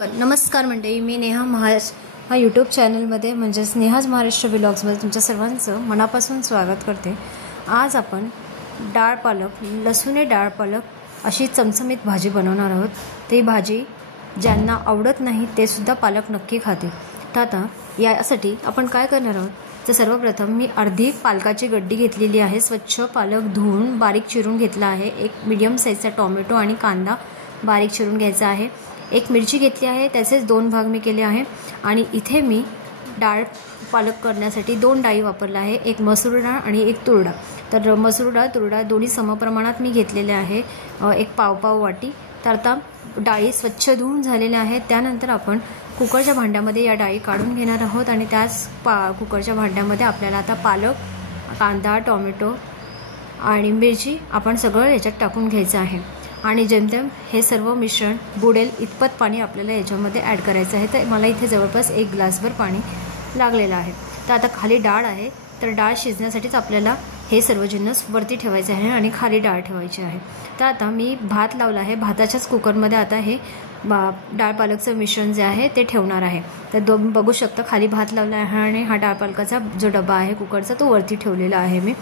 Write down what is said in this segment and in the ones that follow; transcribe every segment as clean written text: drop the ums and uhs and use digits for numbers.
नमस्कार मंडळी, मी नेहा महाराष्ट्र यूट्यूब चॅनलमध्ये म्हणजेच नेहाज महाराष्ट्र व्लॉग्समध्ये तुमच्या सर्वांचं मनापासून स्वागत करते। आज आपण डाळ पालक, लसूणे डाळ पालक अशी चमचमीत भाजी बनवणार आहोत। ती भाजी ज्यांना आवडत नाही ते सुद्धा पालक नक्की खाते। तर आता यासाठी आपण काय करणार आहोत, तर सर्वप्रथम मी अर्धी पालकाची गड्डी घेतलेली आहे। स्वच्छ पालक धुवून बारीक चिरून घेतला आहे। एक मीडियम साईजचा टोमॅटो आणि कांदा बारीक चिरून घ्यायचा आहे। एक मिरची घेतली आहे, त्याचेच 2 भाग मी केले आहे। आणि इथे मी डाळ पालक करण्यासाठी 2 डाळी वापरल्या आहे, एक मसूर डाळ आणि एक तूर डाळ। तर मसूर डाळ तूर डाळ दोन्ही समप्रमाणात मी घेतलेले आहे, एक पाव वाटी। तर आता डाळी स्वच्छ धुवून झालेल्या आहेत। त्यानंतर आपण कुकरच्या भांड्यामध्ये या डाळी काढून घेणार आहोत आणि त्याच कुकरच्या भांड्यामध्ये आपल्याला आता पालक, कांदा, टोमॅटो आणि मिरची आपण सगळं याच्यात टाकून घ्यायचं आहे आणि जेमतेम हे सर्व मिश्रण बुडेल इतपत पाणी आपल्याला याच्यामध्ये ॲड करायचं आहे। तर मला इथे जवळपास 1 ग्लासभर पाणी लागलेलं आहे। तर आता खाली डाळ आहे, तर डाळ शिजण्यासाठीच आपल्याला हे सर्व जिन्नस वरती ठेवायचे आहे आणि खाली डाळ ठेवायची आहे। तर आता मी भात लावला आहे, भाताच्याच कुकरमध्ये आता हे डाळ पालकचं मिश्रण जे आहे ते ठेवणार आहे। तर बघू शकता खाली भात लावला आहे आणि हा डाळ पालकाचा जो डबा आहे कुकरचा तो वरती ठेवलेला आहे मी।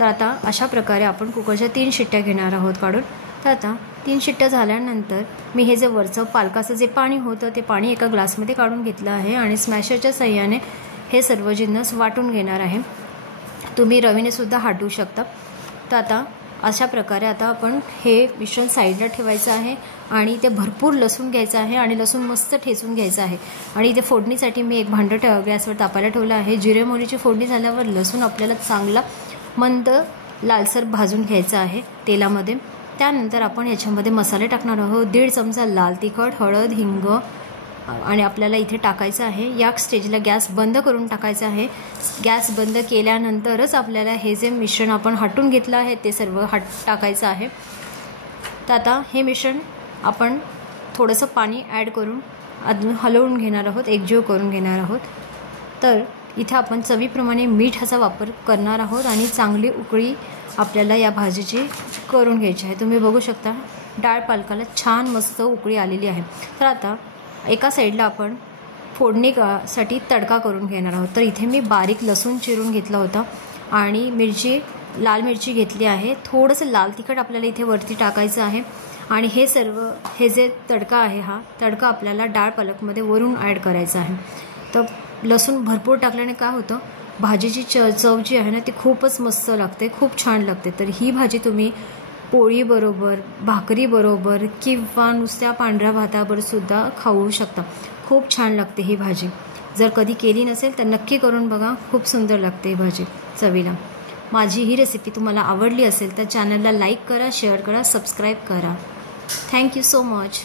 तर आता अशा प्रकारे आपण कुकरच्या 3 शिट्ट्या घेणार आहोत काढून। तर आता 3 शिट्ट्या झाल्यानंतर मी हे जे वरचं पालकाचं जे पाणी होतं ते पाणी एका ग्लासमध्ये काढून घेतलं आहे आणि स्मॅशरच्या साहाय्याने हे सर्व जिन्नस वाटून घेणार आहे। तुम्ही रवीने सुद्धा हाटू शकता। तर आता अशा प्रकारे आता आपण हे मिश्रण साईडला ठेवायचं आहे आणि ते भरपूर लसूण घ्यायचं आहे आणि लसूण मस्त ठेचून घ्यायचं आहे। आणि इथे फोडणीसाठी मी एक भांडं गॅसवर तापायला ठेवलं आहे। जिरे मोहरीची फोडणी झाल्यावर लसूण आपल्याला चांगला मंद लालसर भाजून घ्यायचा आहे तेलामध्ये। त्यानंतर आपण याच्यामध्ये मसाले टाकणार आहोत। 1.5 चमचा लाल तिखट, हळद, हिंग आणि आपल्याला इथे टाकायचं आहे। या स्टेजला गॅस बंद करून टाकायचा आहे। गॅस बंद केल्यानंतरच आपल्याला हे जे मिश्रण आपण हटून घेतलं आहे ते सर्व टाकायचं आहे। तर आता हे मिश्रण आपण थोडंसं पाणी ॲड करून अजून हलवून घेणार आहोत, एकजीव करून घेणार आहोत। तर इथे आपण चवीप्रमाणे मीठाचा वापर करणार आहोत आणि चांगली उकळी आपल्याला या भाजीची करून घ्यायची आहे। तुम्ही बघू शकता डाळ पालकाला छान मस्त उकळी आलेली आहे। तर आता एका साईडला आपण फोडणीसाठी तडका करून घेणार आहोत। तर इथे मी बारीक लसूण चिरून घेतला होता आणि लाल मिरची घेतली आहे। थोडंसं लाल तिखट आपल्याला इथे वरती टाकायचं आहे आणि हे जे तडका आहे हा तडका आपल्याला डाळ पालकमध्ये वरून ॲड करायचा आहे। तर लसूण भरपूर टाकल्याने काय होतं, भाजीची चव जी आहे ना ती खूपच मस्त लागते, खूप छान लागते। तर ही भाजी तुम्ही पोळीबरोबर, भाकरीबरोबर किंवा नुसत्या पांढऱ्या भाताबरोबर सुद्धा खाऊ शकता। खूप छान लागते ही भाजी। जर कधी केली नसेल तर नक्की करून बघा, खूप सुंदर लागते ही भाजी चवीला। माझी ही रेसिपी तुम्हाला आवडली असेल तर चॅनलला लाईक करा, शेअर करा, सबस्क्राईब करा। Thank you so much.